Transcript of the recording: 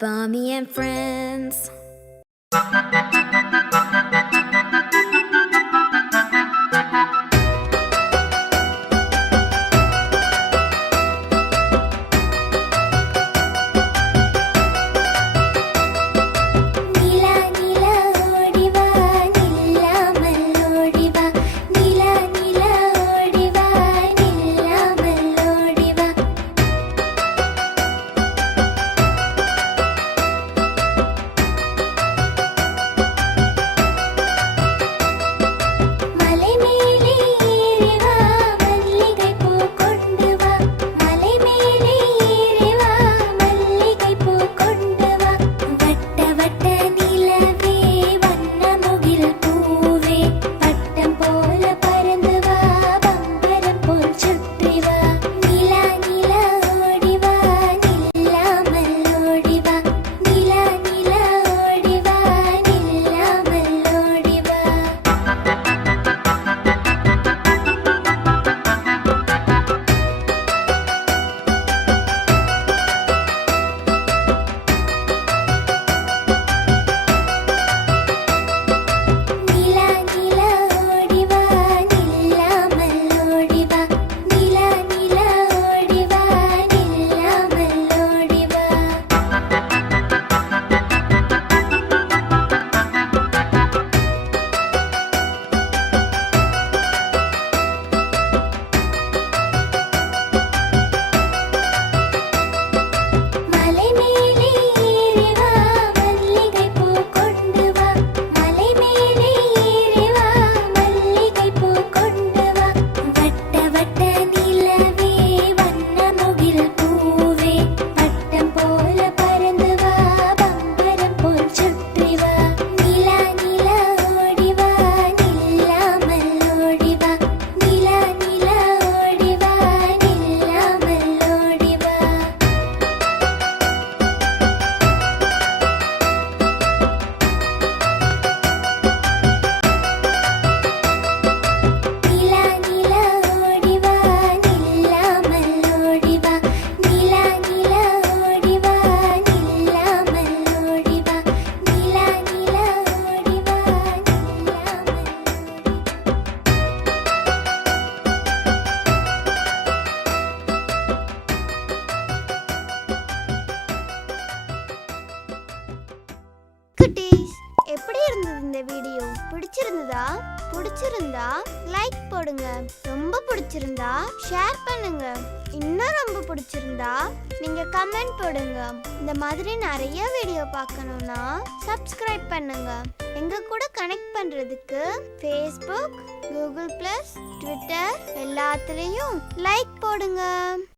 Bonnie and Friends. குட்டீஸ், எப்படி இருந்தது இந்த வீடியோ? பிடிச்சிருந்தா லைக் போடுங்க. ரொம்ப பிடிச்சிருந்தா ஷேர் பண்ணுங்க. இன்னும் ரொம்ப பிடிச்சிருந்தா நீங்க கமெண்ட் போடுங்க. இந்த மாதிரி நிறைய வீடியோ பார்க்கணும்னா சப்ஸ்கிரைப் பண்ணுங்க. எங்க கூட கனெக்ட் பண்றதுக்கு Facebook, Google+, Twitter எல்லாத்துலயும் லைக் போடுங்க.